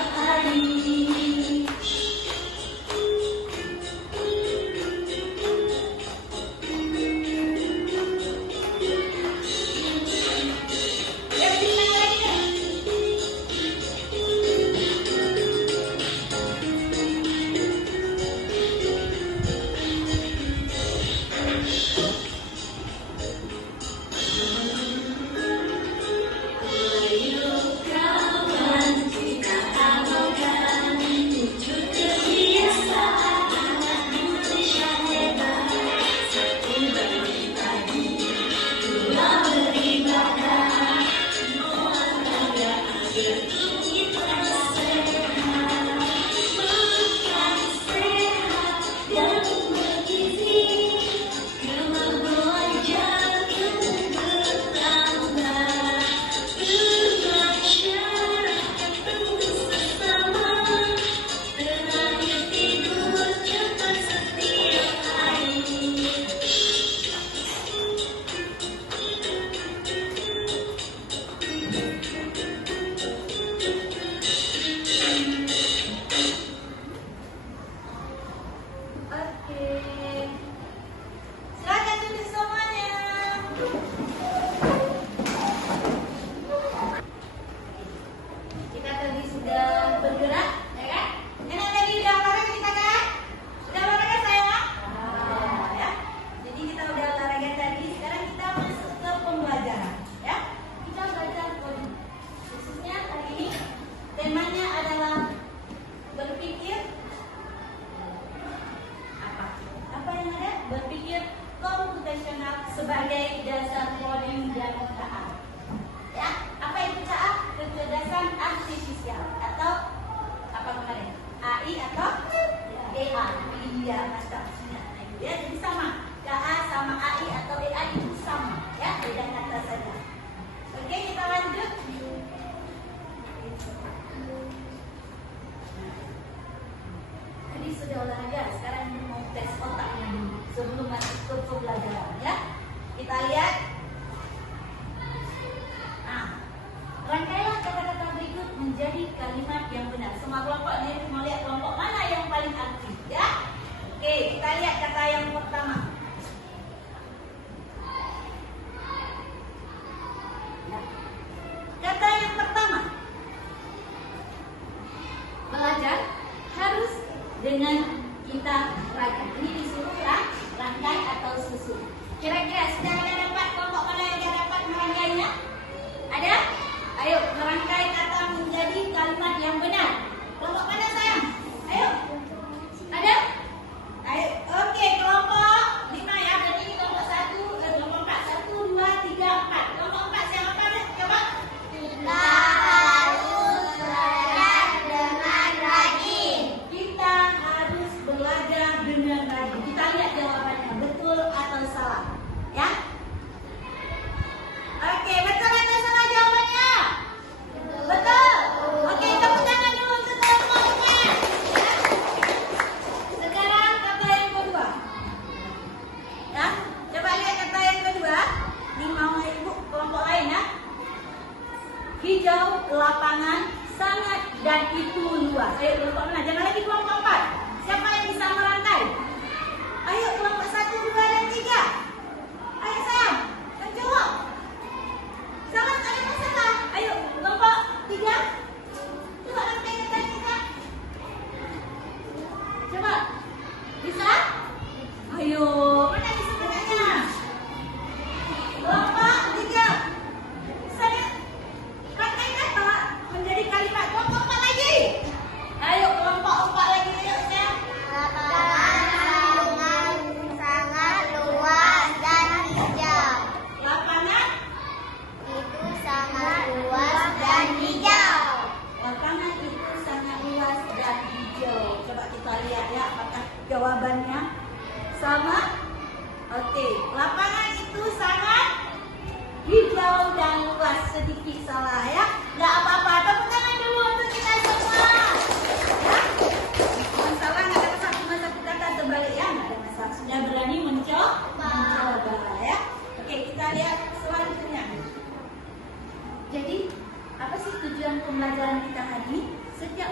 setiap hari. Temanya adalah berpikir apa yang ada? Berpikir komputasional sebagai dasar coding dan CA. Ya, apa itu CA? Kecerdasan artifisial atau apa kemarin? AI atau AI? Iya, mantap. Ya, jadi sama. CA sama AI atau AI itu sama. Ya, beda kata saja. Oke, kita lanjut. Tadi sudah olahraga, sekarang mau tes otaknya dulu sebelum masuk ke pembelajaran ya. Kita lihat. Nah, rangkailah kata-kata berikut menjadi kalimat yang benar. Semua kelompok ini mau lihat kelompok mana yang paling aktif ya. Oke, kita lihat kata yang pertama. Kata yang pertama. Belajar harus dengan kita rangkai. Ini disuruh rangkai atau susun. Kira-kira sudah ada dapat kelompok mana yang sudah dapat merangkainya? Ada? Ayo merangkai kata menjadi kalimat yang benar. Kelompok mana sayang? Ayo. Ada? Ayo. Oke, kelompok 5 ya. Berarti kelompok 1, kelompok 4, 1, 2, 3, 4. Kelompok 4 siapa pada? Coba. Hijau, lapangan, sangat, dan itu luas. Ayo kelompok mana? Jangan lagi kelompok 4. Siapa yang bisa merangkai? Ayo kelompok 1, 2, dan 3. Ayo sayang, menjawab. Sangat ada masalah. Ayo kelompok 3. Coba rangkai kata kita. Coba. Bisa? Ayo, mana disebutnya? Kelompok 3. Menjadi kalimat kelompok 4 lagi. Ayo kelompok 4 lagi ayo sayang. Lapangan sangat luas dan hijau. Lapangan Itu sangat luas dan hijau. Lapangan itu sangat luas dan hijau. Coba kita lihat ya apakah jawabannya sama. Oke, lapangan itu sangat hijau dan luas. Sedikit salah ya. Nggak apa-apa, tepuk tangan dulu untuk kita semua ya. Masalah nggak ada satu kata terbalik ya. Nggak ada masalah, sudah berani mencoba ya. Oke, kita lihat selanjutnya. Jadi apa sih tujuan pembelajaran kita hari ini? Setiap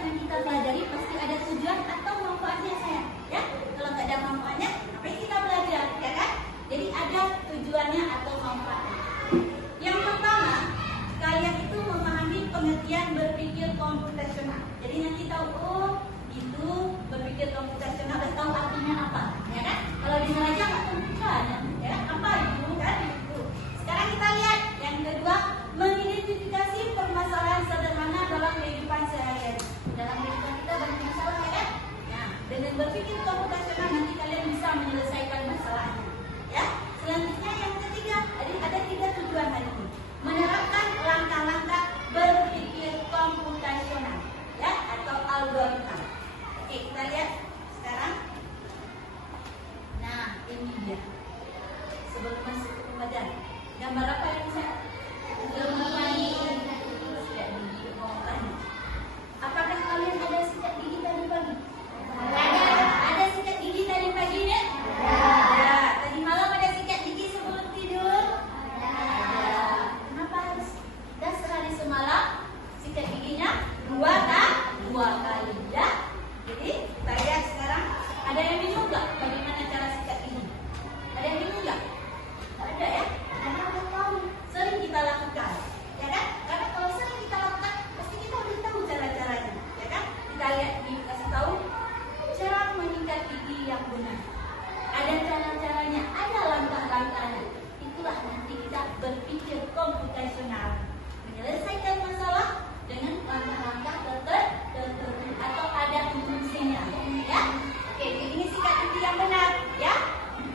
Dengan berpikir komputasional nanti kalian bisa menyelesaikan masalahnya. Ya. Selanjutnya yang ketiga, ada 3 tujuan hari ini. Menerapkan langkah-langkah berpikir komputasional, ya, atau algoritma. Oke, kita lihat sekarang. Nah, ini dia. Sebelum masuk ke pembelajaran, gambar apa yang bisa? Apakah kalian ada sikat gigi tadi pagi? Ada sikat gigi tadi pagi ya? Ada. Tadi malam ada sikat gigi sebelum tidur? Ada. Kenapa harus dah sehari semalam sikat giginya 2 kali ya? Jadi kita lihat sekarang, ada yang bingung nggak bagaimana cara sikat gigi? Ada yang bingung nggak? Ada ya? Karena udah tahu, sering kita lakukan, ya kan? Karena kalau sering kita lakukan, pasti kita udah tahu cara-caranya, ya kan? Kita lihat, dikasih tahu cara menyikat gigi yang benar. Ada cara-caranya, ada langkah-langkahnya. Itulah nanti kita berpikir komputasional, menyelesaikan masalah dengan langkah-langkah tertentu atau ada fungsinya, ya? Oke, ini sikat gigi yang benar, ya?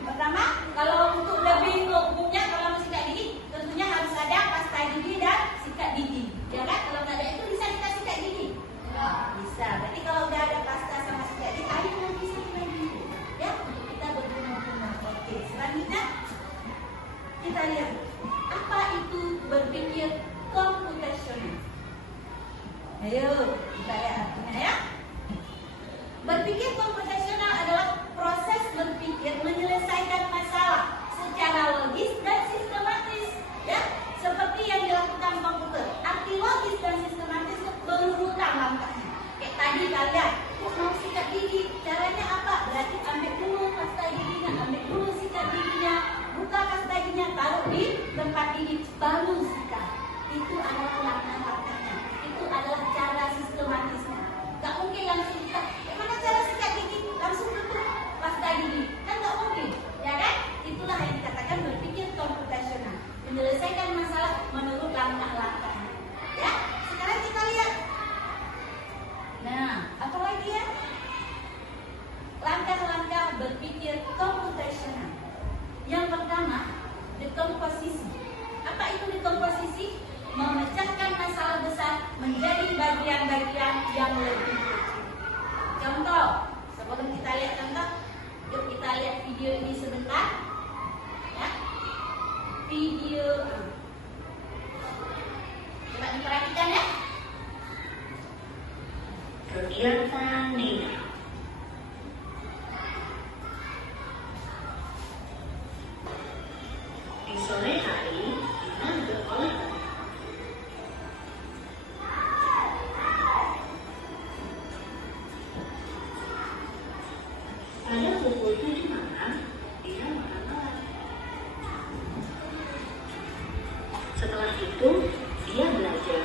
Pertama, kalau untuk lebih umumnya kalau mau sikat gigi, tentunya harus ada pasta gigi dan sikat gigi, ya kan? Kalau nggak ada itu bisa kita sikat gigi? Bisa. Berarti kalau udah ada pasta sama sikat gigi, ayo nanti sikat gigi, ya? Untuk kita berguna-guna. Oke, selanjutnya kita lihat apa itu berpikir komputasional. Ayo kita lihat artinya ya. Berpikir komputasional adalah proses berpikir menyelesaikan masalah secara logis dan sistematis, ya, seperti yang dilakukan komputer. Arti logis dan sistematis berurutan langkahnya. Kayak tadi kalian mau sikat gigi, caranya apa? Berarti ambil dulu pasta giginya, ambil dulu sikat giginya, buka pasta giginya, taruh di tempat gigi, baru sikat. Itu adalah langkah-langkahnya. Itu adalah cara sistematisnya. Gak mungkin langsung kita, gimana cara sikat gigi? Langsung tutup pasta gigi. Kan gak mungkin, ya kan? Itulah yang dikatakan berpikir komputasional. Menyelesaikan masalah menurut langkah-langkahnya. Ya, sekarang kita lihat. Nah, apa lagi ya? Langkah-langkah berpikir komputasional. Yang pertama, dekomposisi. Apa itu dekomposisi? Memecahkan masalah besar menjadi bagian-bagian yang lebih kecil. Contoh, sebelum kita lihat contoh, yuk kita lihat video ini sebentar. Ya. Video. Coba diperhatikan ya. Kegiatan Nina. Di sore hari, Nina berolahraga. Pada pukul 7 malam, Nina makan malam. Setelah itu, dia belajar.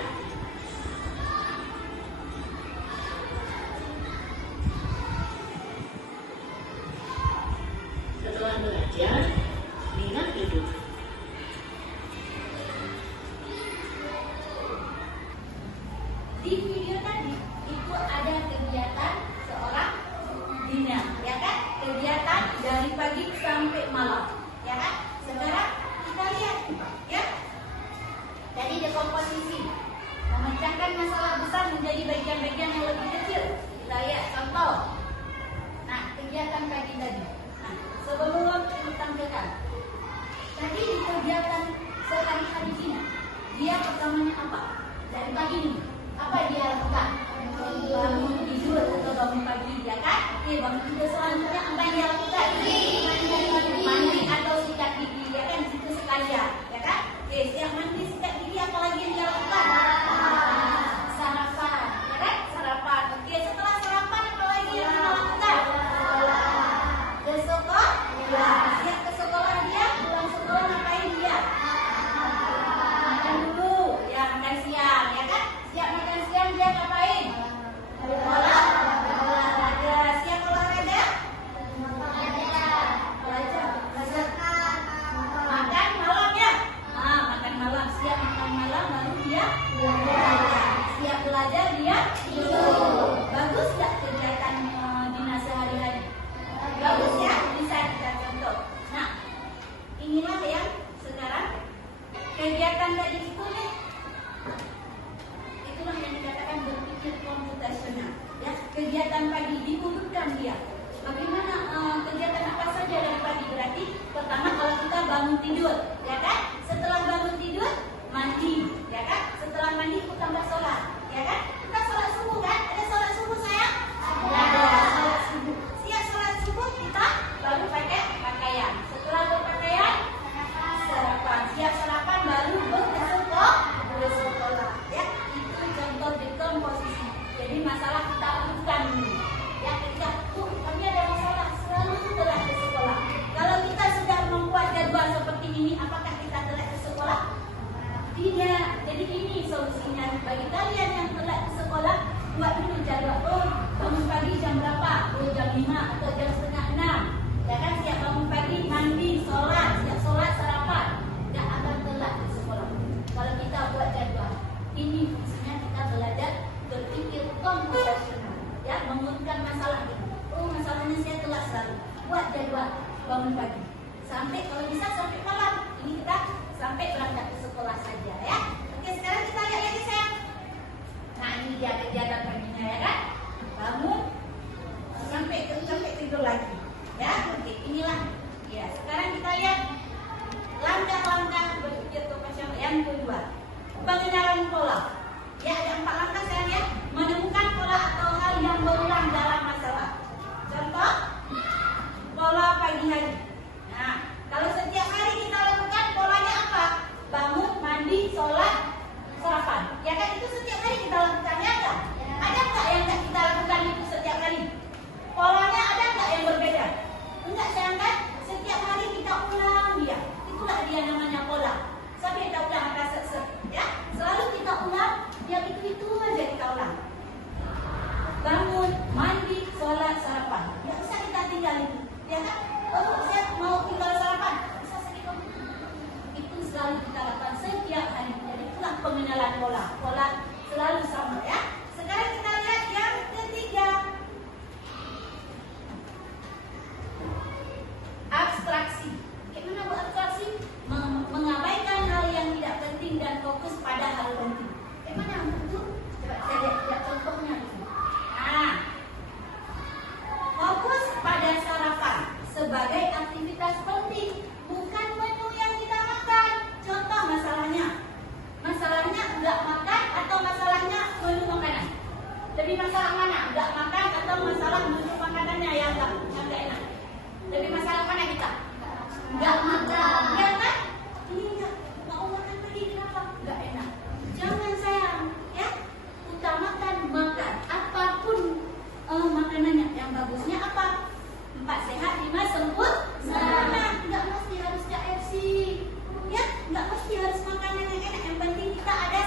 kegiatan pagi, diurutkan dia. Bagaimana kegiatan apa saja dari pagi? Berarti pertama kalau kita bangun tidur, ya kan? Setelah bangun tidur, mandi, ya kan? Setelah mandi tambah sholat, ya kan? Kita sholat subuh kan? Ada sholat subuh sayang? Ada. Sholat subuh. Siap sholat subuh kita baru pakai pakaian. Setelah berpakaian, sarapan. Siap sarapan baru bersekolah. Ya, itu contoh dekomposisi. Jadi masalah kita urutkan dulu. Ya, ketika kami ada masalah selalu telat ke sekolah. Kalau kita sudah membuat jadwal seperti ini, apakah kita telat ke sekolah? Tidak. Jadi ini solusinya bagi kalian yang telat ke sekolah, buat dulu jadwal. Oh, bangun pagi jam berapa? Oh, jam 5 atau jam setengah 6. Ya kan, siap bangun pagi, mandi, sholat, siap sholat, sarapan. Tidak akan telat ke sekolah. Kalau kita buat jadwal, ini fungsinya kita belajar berpikir komputasional. Ya, mengurutkan masalah ini. Oh, masalahnya saya telat selalu. Buat jadwal bangun pagi. Sampai kalau bisa sampai malam. Ini kita sampai berangkat ke sekolah saja ya. Oke, sekarang kita lihat lagi sayang. Nah, ini dia kegiatan paginya ya kan. Bangun sampai tidur lagi. Ya, oke, inilah. Ya, sekarang kita lihat langkah-langkah berpikir profesional yang kedua. Pengenalan pola. Ya, ada 4 langkah sayang ya. Menemukan pola atau hal yang berulang dalam masalah. Contoh, pola pagi hari. Nah, kalau setiap hari kita lakukan polanya apa? Bangun, mandi, sholat, sarapan. Ya kan, itu setiap hari kita lakukan ya kan? Ada nggak yang nggak kita lakukan itu setiap hari? Polanya ada nggak yang berbeda? Enggak sayang kan? Setiap hari kita ulang dia. Itulah dia namanya pola. Sampai kita ulang akan set-set. Ya, selalu kita ulang. Yang itu aja kita ulang. Bangun, mandi, sholat, sarapan. Ya bisa kita tinggal itu. Ya kan? Oh, saya mau tinggal sarapan. Bisa sedikit. Itu selalu kita lakukan setiap hari. Jadi itulah pengenalan pola. Pola selalu sama ya. Sekarang kita lihat yang ketiga. Abstraksi. Bagaimana buat abstraksi? Mengabaikan hal yang tidak penting dan fokus pada hal penting. Bagaimana itu? Coba saya lihat contohnya. Nah, fokus pada sarapan sebagai aktivitas penting, bukan menu yang kita makan. Contoh masalahnya. Masalahnya enggak makan atau masalahnya menu makanan? Lebih masalah mana? Enggak makan atau masalah menu makanannya yang enggak enak? Lebih masalah mana kita? Enggak makan. Ya kan? Ini enggak mau makan lagi, kenapa? Enggak enak. Jangan sayang, ya. Utamakan makan apapun makanannya. Yang bagusnya apa? 4 sehat, 5 sempurna. Enggak mesti harus KFC. Ya, enggak mesti harus makanan yang enak. Yang penting kita ada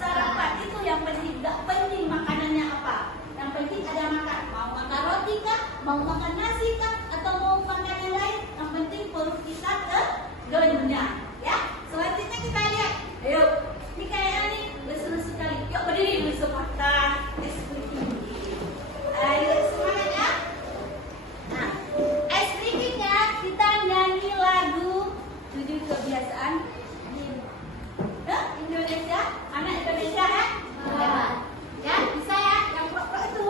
sarapan. Itu yang penting. Enggak penting makanannya apa. Yang penting ada makan. Mau makan roti kah? Mau makan nasi kah? Atau mau makan yang lain? Yang penting perut kita kenyang. Ya. Selanjutnya kita lihat. Ayo. Ini kayaknya nih seru sekali. Yuk berdiri dulu sepatah. Ayo semangat ya. Nah, ice breakingnya kita nyanyi lagu 7 kebiasaan Indonesia. Anak Indonesia kan? Ya, bisa ya? Yang pro-pro itu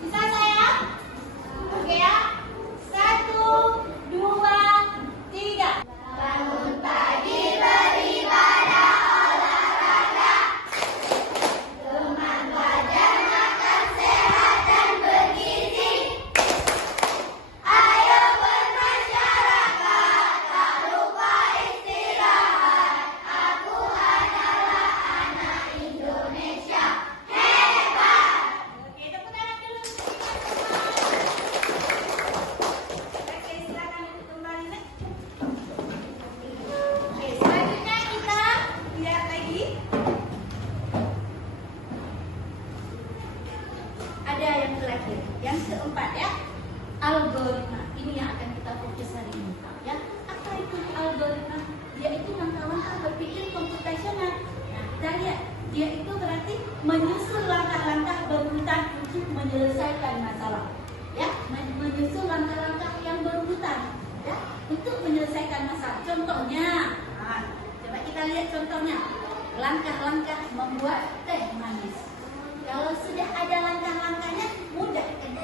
bisa saya? Oke ya. 1, 2, 3. Bangun pagi beribadah olahraga, teman belajar makan sehat dan bergizi. Ayo bermasyarakat, tak lupa istirahat. Aku adalah anak Indonesia hebat. Oke, tepuk tangan dulu. Oke, silakan duduk kembali nih. Oke, selanjutnya kita lihat lagi. Ada yang terakhir, yang keempat ya. Algoritma. Ini yang akan kita fokus hari ini. Ya, apa itu algoritma? Dia itu langkah-langkah berpikir komputasional. Nah, kita lihat. Dia itu berarti menyusun langkah-langkah berurutan untuk menyelesaikan masalah. Ya, menyusun langkah-langkah yang berurutan. Ya, untuk menyelesaikan masalah. Contohnya, nah, coba kita lihat contohnya. Langkah-langkah membuat teh manis. Kalau sudah ada langkah-langkahnya, mudah kan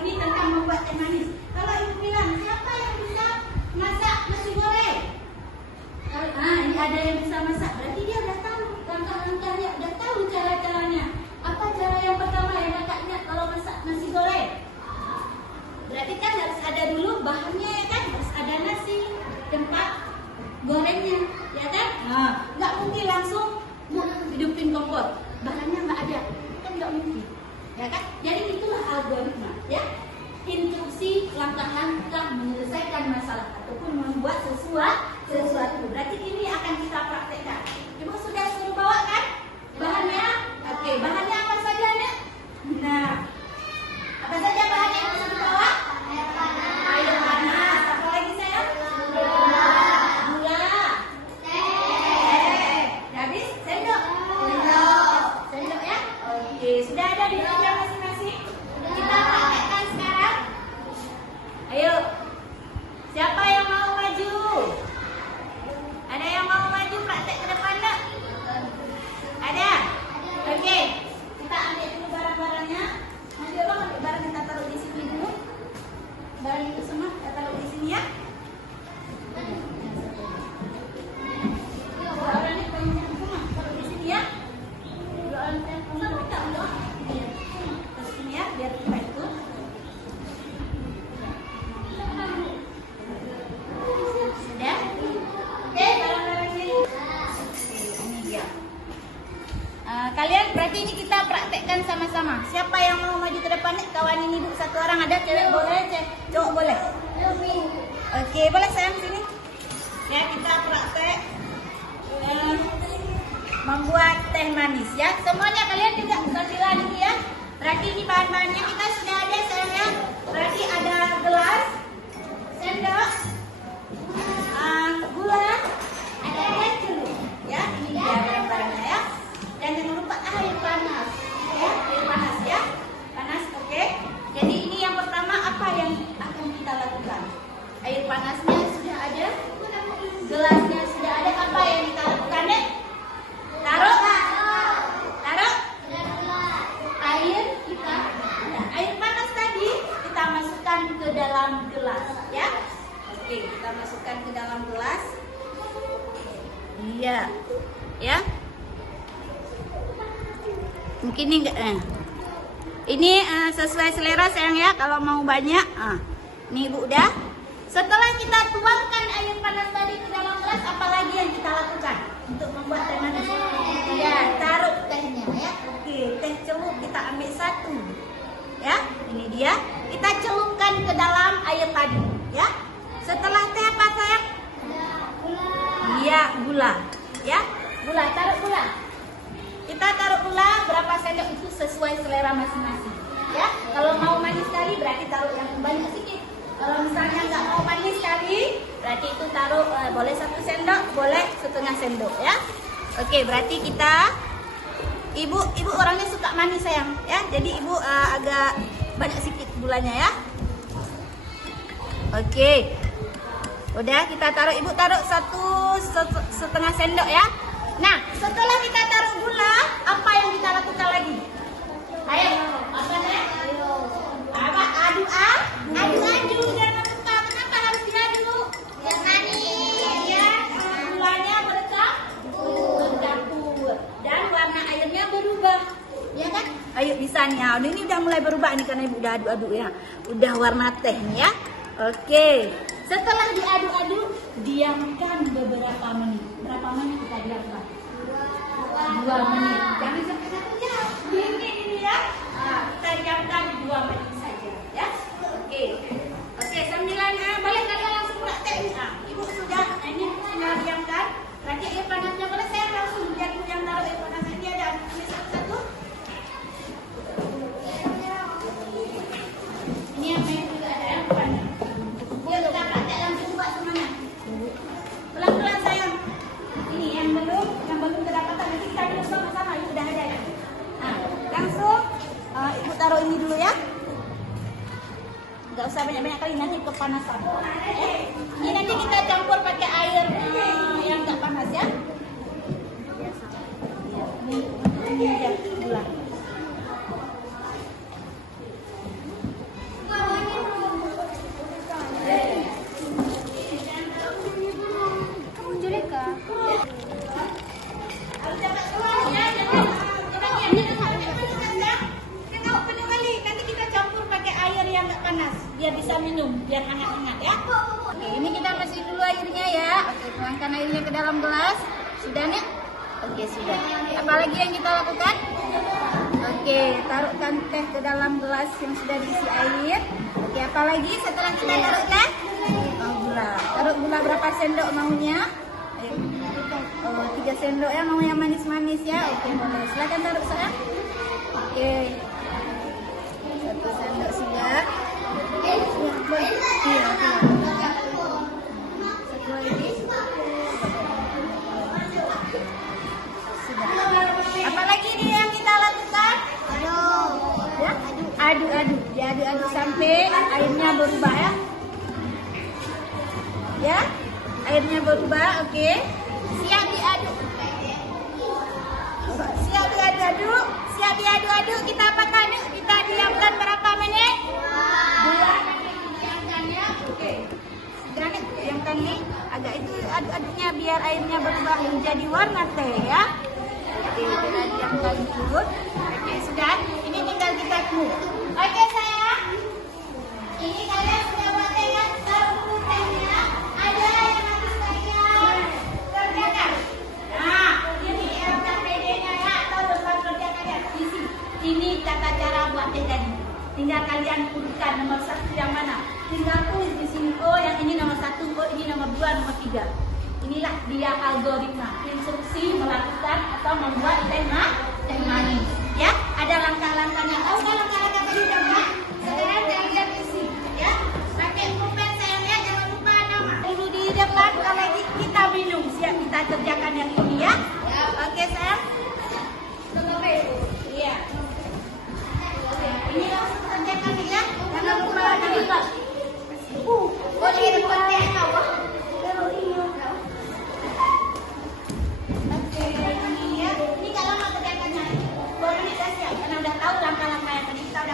ini tentang membuat teh manis. Kalau ibu bilang, siapa yang bisa masak nasi goreng? Ini ada yang bisa masak. Berarti dia udah tahu langkah-langkahnya, udah tahu cara-caranya. Apa cara yang pertama yang kakak lihat kalau masak nasi goreng? Berarti kan harus ada dulu bahannya ya kan? Harus ada nasi, tempat gorengnya, ya kan? Nggak mungkin langsung hidupin kompor. Bahannya nggak ada, kan nggak mungkin, ya kan? Jadi itulah algoritma, ya. Instruksi langkah-langkah menyelesaikan masalah ataupun membuat sesuatu. Berarti ini akan kita praktekkan. Ibu sudah suruh bawa kan bahannya? Oke, bahannya apa saja nih? Nah, apa saja bahannya yang harus dibawa? Air panas. Apa lagi sayang? Gula. Teh. Habis sendok. Sendok ya. Oke, sudah ada di meja masing-masing. Kita praktekkan sekarang. Ayo. Siapa yang mau maju? Ada yang mau maju praktek ke depan tak? Ada? Oke. Kita ambil dulu barang-barangnya. Nanti orang ambil barang kita taruh di sini dulu. Barang itu semua kita taruh di sini ya. Dua orang ini banyak semua taruh di sini ya. Dua orang yang semua kita ambil. Terus sini ya biar kita itu. Sudah? Oke, barang-barangnya. Oke, ini dia. Kalian berarti ini kita praktekkan sama-sama. Siapa yang mau maju ke depan nih? Kawan ini dulu satu orang ada, cewek boleh, cowok boleh. Oke, boleh sayang sini. Ya, kita praktek membuat teh manis ya. Semuanya kalian juga tampilan ini ya. Berarti ini bahan-bahannya kita sudah ada sayang ya. Berarti ada gelas, sendok, gula, ada air celup. Ya, ini dia barang-barangnya ya. Dan jangan lupa air panas. Ya, air panas ya. Panas, oke. Jadi ini yang pertama apa yang akan kita lakukan? Air panasnya sudah ada, gelasnya sudah ada. Apa yang kita lakukan deh? Taruh. Air kita. Nah, air panas tadi kita masukkan ke dalam gelas, ya. Oke, kita masukkan ke dalam gelas. Iya, ya. Mungkin ini enggak. Ini sesuai selera sayang ya. Kalau mau banyak, ini ibu udah. Setelah kita tuangkan air panas tadi ke dalam gelas, apa lagi yang kita lakukan untuk membuat teh manis? Ya, taruh tehnya ya. Oke, teh celup kita ambil satu. Ya, ini dia. Kita celupkan ke dalam air tadi. Ya. Setelah teh apa sayang? Iya, gula. Ya, gula. Taruh gula. Kita taruh gula berapa sendok itu sesuai selera masing-masing. Ya, kalau mau manis sekali berarti taruh yang banyak sedikit. Kalau misalnya nggak mau manis sekali, berarti itu taruh boleh 1 sendok, boleh setengah sendok ya. Oke, berarti kita ibu orangnya suka manis sayang ya. Jadi ibu agak banyak sedikit gulanya ya. Oke. Udah kita taruh, ibu taruh 1,5 sendok ya. Nah, setelah kita taruh gula, apa yang kita lakukan lagi? Ayo, apa nih? Apa? Adu-adu. Jangan lupa, kenapa harus diadu? Biar manis. Ya, gulanya bercampur dan warna airnya berubah. Ya kan? Ayo bisa nih. Ini udah mulai berubah nih karena ibu udah adu-adu ya. Udah warna teh nih ya. Oke. Setelah diadu-adu, diamkan beberapa menit. Berapa menit kita diamkan? 2 menit. Jangan sampai 1 jam. Ini ya. Kita diamkan 2 menit saja, ya. Oke, sambilan boleh kalian langsung praktek nih. Ibu sudah ini tinggal diamkan. Berarti air panasnya boleh saya langsung biar ibu yang taruh air panasnya dia ada ini satu-satu. Ini yang main juga ada yang depannya. Kita praktek langsung buat semuanya. Pelan-pelan sayang. Ini yang belum kedapatan nanti kita duduk sama-sama. Ini udah ada ya. Langsung ibu taruh ini dulu ya. Enggak usah banyak-banyak kali nanti kepanasan. Ini nanti kita campur pakai air yang enggak panas ya. Ini dia gula. nggak panas, biar bisa minum, biar hangat-hangat ya. Oke, ini kita masukin dulu airnya ya. Oke, tuangkan airnya ke dalam gelas. Sudah nih? Oke, sudah. Apalagi yang kita lakukan? Oke, taruhkan teh ke dalam gelas yang sudah diisi air. Oke, apalagi setelah kita taruhkan? Oh, gula. Taruh gula berapa sendok maunya? 3 sendok ya, mau yang manis-manis ya. Oke, boleh. Silakan taruh sayang. Oke. 1 sendok sudah. Iya, satu lagi. Sudah. Apalagi ini yang kita lakukan? Ya? Aduk-aduk. Diaduk-aduk sampai airnya berubah ya. Ya? Airnya berubah, oke. Siap diaduk. Siap diaduk-aduk. Siap diaduk-aduk. Kita apakan yuk? Kita diamkan berapa menit? 2 menit diamkan ya. Oke. Sudah nih, diamkan nih. Agak itu aduk-aduknya biar airnya berubah menjadi warna teh ya. Oke, kita diamkan dulu. Oke, sudah. Ini tinggal kita tunggu. Oke, sayang. Ini kalian sudah buat teh ya? Taruh dulu tehnya. Ada yang harus saya kerjakan. Nah, ini LKPD-nya ya, atau beban kerja kalian. Ini tata cara buat teh tadi. Tinggal kalian urutkan nomor 1 yang mana. Tinggal tulis di sini. Oh, yang ini nomor 1, oh ini nomor 2, nomor 3. Inilah dia algoritma, instruksi melakukan atau membuat teh manis. Ya, ada langkah-langkahnya. Oh, udah langkah-langkah tadi udah kan? Sekarang kalian isi, ya. Pakai pulpen sayangnya, jangan lupa nama. Dulu di depan, kalau kita minum, siap kita kerjakan yang ini ya. Oke sayang. Iya. Ini langsung kerjakan ya. Jangan lupa dilipat. Boleh lipat teh bawah. Oke, ini ya. Ini kalau mau kerjakannya, boleh kita siap. Karena udah tahu langkah-langkah yang tadi kita udah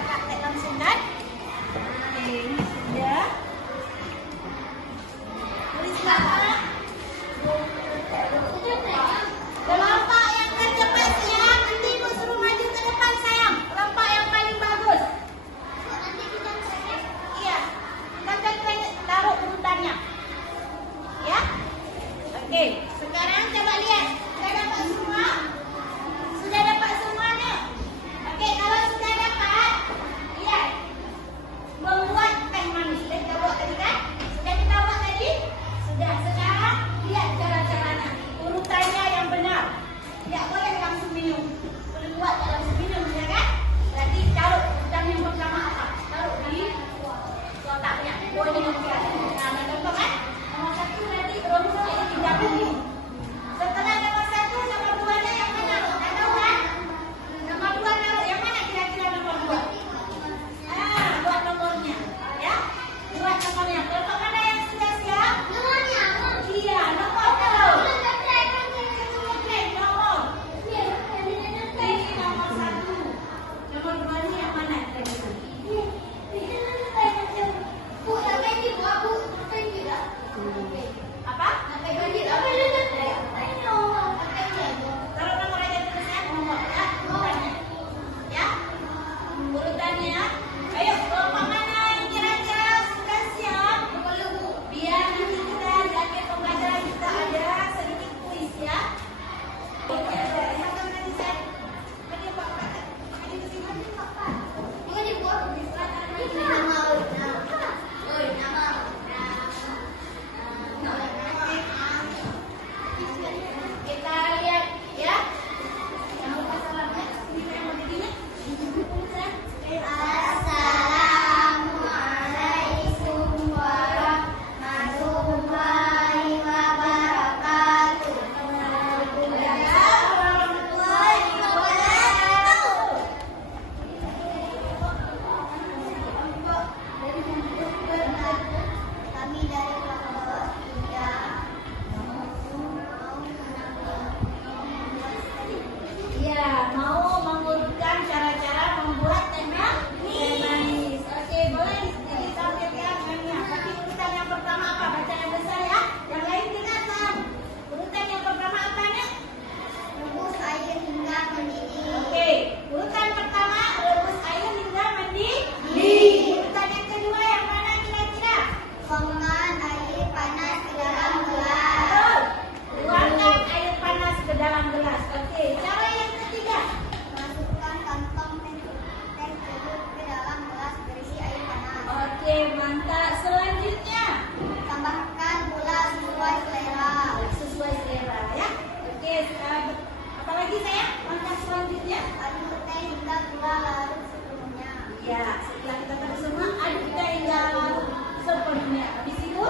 Apalagi sayang? Langkah selanjutnya? Aduk teh hingga keluar larut sepenuhnya. Ya, setelah kita tahu semua, aduk teh hingga larut sepenuhnya. Habis itu,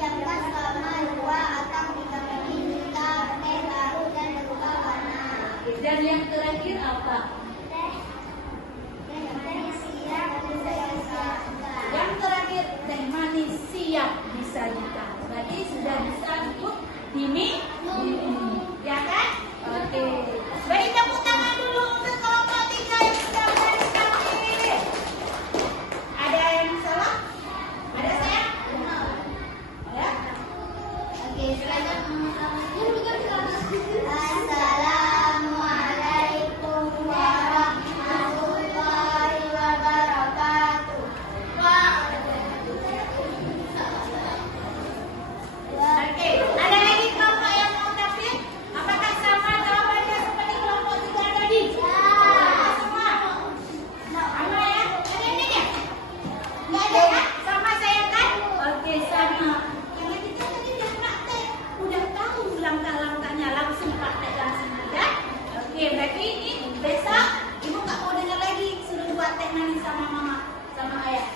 Diamkan selama 2 atau 3 menit hingga teh larut dan berubah warna. dan yang terakhir apa? Yang terakhir, teh manis siap disajikan. Berarti sudah bisa untuk diminum, ya kan? Oke. Beri tepuk tangan dulu untuk kelompok 3 yang sudah berhasil. Ada yang salah? Ada sayang? Ada? Oke, selanjutnya Assalamualaikum warahmatullahi wabarakatuh. Oke, ada lagi kelompok yang mau tampil? Apakah sama jawabannya seperti kelompok 3 tadi? Semua? Sama ya? Ada yang nanya? Nggak ada ya? Sama saya kan? Oke, sama. Yang ketiga tadi udah praktek. Udah tahu langkah-langkahnya, langsung praktek langsung aja. Oke, berarti ini besok ibu nggak mau dengar lagi suruh buat teh manis sama mama, sama ayah.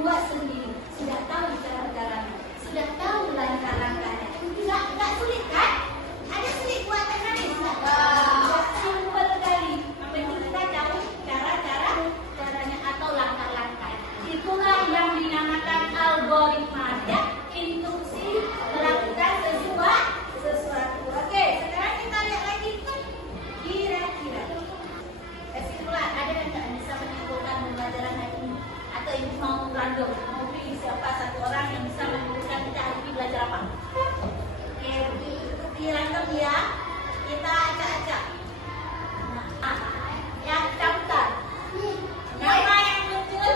Buat sendiri. Sudah tahu cara-caranya. Sudah tahu langkah-langkahnya. Nggak sulit kan? Ada sulit buat teh manis? Nggak simpel kali. Yang penting kita tahu caranya atau langkah-langkahnya. Itulah yang dinamakan algoritma ya. Instruksi melakukan sesuatu. Oke, sekarang kita lihat lagi tuh. Kira-kira kesimpulan ada yang nggak bisa menyimpulkan pembelajaran hari ini? Atau ibu mau random, mau pilih siapa satu orang yang bisa menyimpulkan kita hari ini belajar apa? Oke, untuk di random ya, kita acak-acak. Nah, yang daftar nama yang betul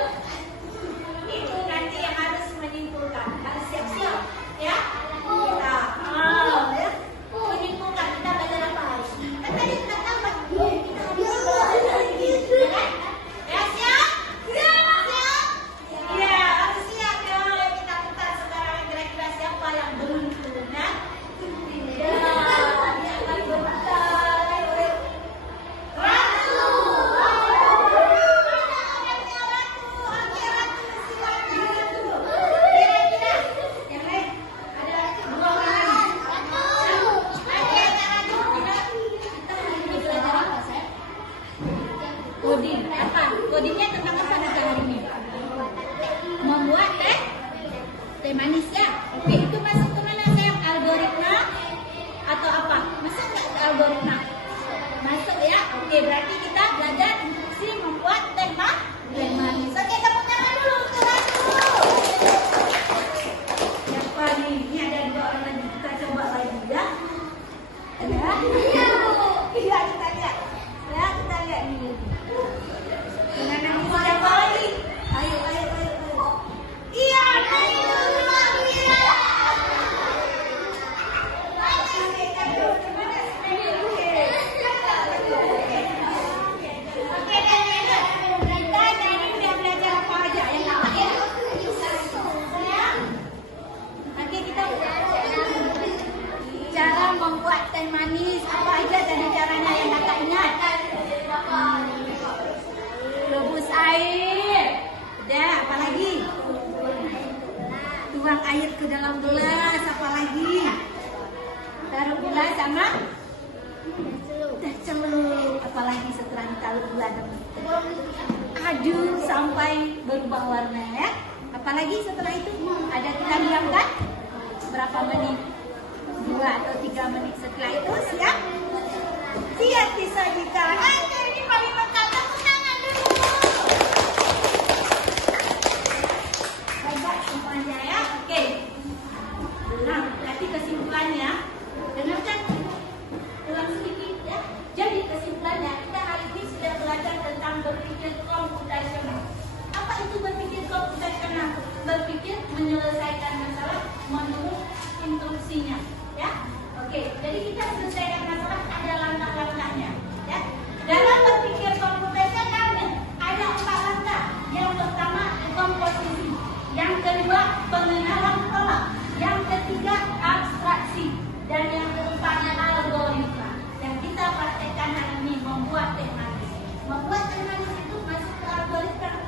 itu nanti yang harus menyimpulkan, harus siap-siap ya. Kita ya, menyimpulkan kita belajar apa hari ini? Kan tadi sudah tamat, kita harus belajar lagi, ya kan? Ya siap? Iya, harus siap ya. Kita putar sekarang kira-kira siapa yang beruntung ya? Iya, dia akan berputar. Ratu. Orangnya Ratu. Oke, Ratu silakan Ratu. Kira-kira yang lain ada 2 orang. Oke, Ratu. Kita hari ini belajar apa, sayang? Coding. Apa? Codingnya tentang apa nanti hari ini? Membuat teh manis ya. Oke, itu masuk ke mana sayang? Algoritma atau apa? Masuk nggak ke algoritma? Masuk ya. Oke, berarti kita belajar instruksi membuat teh manis. Oke, tepuk tangan dulu untuk Ratu. Siapa nih? Ini ada 2 orang lagi. Kita coba lagi ya. Ada? Iya, kita lihat. Ya, kita lihat nih. Dengan nama siapa lagi? Ayo. Iya, ayo. Oke, kita jadi udah belajar apa aja yang lain? Oke, kita cara membuat teh manis apa aja tadi caranya yang kakak ingat? Rebus air. Udah, apa lagi? Tuang air ke dalam gelas, apa lagi? Taruh gula sama teh celup. Apalagi setelah ditaruh gula dan aduk sampai berubah warna ya. Apalagi setelah itu ada kita diamkan berapa menit? 2 atau 3 menit. Setelah itu siap disajikan. Oke, ini paling lengkap. Tepuk tangan dulu. Baik semuanya ya. Oke. Nah, berarti kesimpulannya, dengarkan ulang sedikit ya. Jadi kesimpulannya, kita hari ini sudah belajar tentang berpikir komputasional. Apa itu berpikir komputasional? Berpikir menyelesaikan masalah menurut instruksinya, ya. Oke, jadi kita selesaikan masalah ada langkah-langkahnya, ya. Dalam berpikir komputasional ada 4 langkah. Yang pertama komposisi, yang kedua pengenalan pola, yang ketiga abstraksi, dan yang keempatnya algoritma. Yang kita praktekkan hari ini membuat teh manis. Membuat teh manis itu masuk ke algoritma